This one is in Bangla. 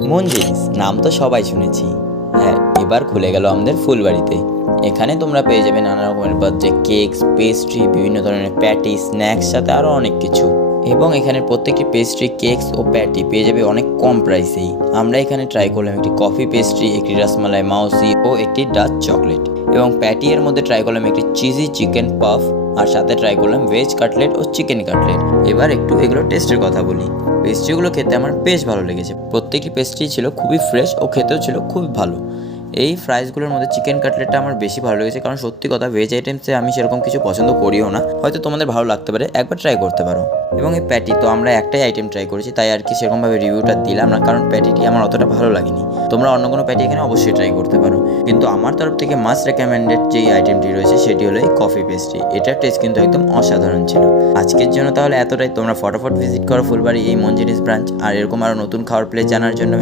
মন জিনিস নাম তো সবাই শুনেছি। হ্যাঁ, এবার খুলে গেল আমাদের ফুলবাড়িতে। এখানে তোমরা পেয়ে যাবে নানা রকমের বার্থডে কেকস, পেস্ট্রি, বিভিন্ন ধরনের প্যাটি, স্ন্যাক্স, সাথে আরও অনেক কিছু। এবং এখানে প্রত্যেকটি পেস্ট্রি, কেকস ও প্যাটি পেয়ে যাবে অনেক কম প্রাইসেই। আমরা এখানে ট্রাই করলাম একটি কফি পেস্ট্রি, একটি রসমালাই মাউসি ও একটি ডার্ক চকলেট। এবং প্যাটি এর মধ্যে ট্রাই করলাম একটি চিজি চিকেন পাফ, আর সাথে ট্রাই করলাম ভেজ কাটলেট ও চিকেন কাটলেট। এবার একটু এগুলো টেস্টের কথা বলি। পেস্ট্রিগুলো খেতে আমার বেশ ভালো লেগেছে। প্রত্যেকটি পেস্ট্রি ছিল খুবই ফ্রেশ ও খেতেও ছিল খুবই ভালো। এই ফ্রাইসগুলোর মধ্যে চিকেন কাটলেটটা আমার বেশি ভালো লেগেছে, কারণ সত্যি কথা ভেজ আইটেমসে আমি সেরকম কিছু পছন্দ করিও না। হয়তো তোমাদের ভালো লাগতে পারে, একবার ট্রাই করতে পারো। এবং এই প্যাটি তো আমরা একটাই আইটেম ট্রাই করেছি, তাই আর কি সেরকমভাবে রিভিউটা দিলাম না, কারণ প্যাটিটি আমার অতটা ভালো লাগেনি। তোমরা অন্য কোনো প্যাটি এখানে অবশ্যই ট্রাই করতে পারো। কিন্তু আমার তরফ থেকে মাস্ট রেকমেন্ডেড যেই আইটেমটি রয়েছে সেটি হলো এই কফি পেস্ট্রি। এটার টেস্ট কিন্তু একদম অসাধারণ ছিল। আজকের জন্য তাহলে এতটাই। তোমরা ফটাফট ভিজিট করো ফুলবাড়ি এই মন জিনিস ব্রাঞ্চ। আর এরকম আরও নতুন খাওয়ার প্লেস জানার জন্য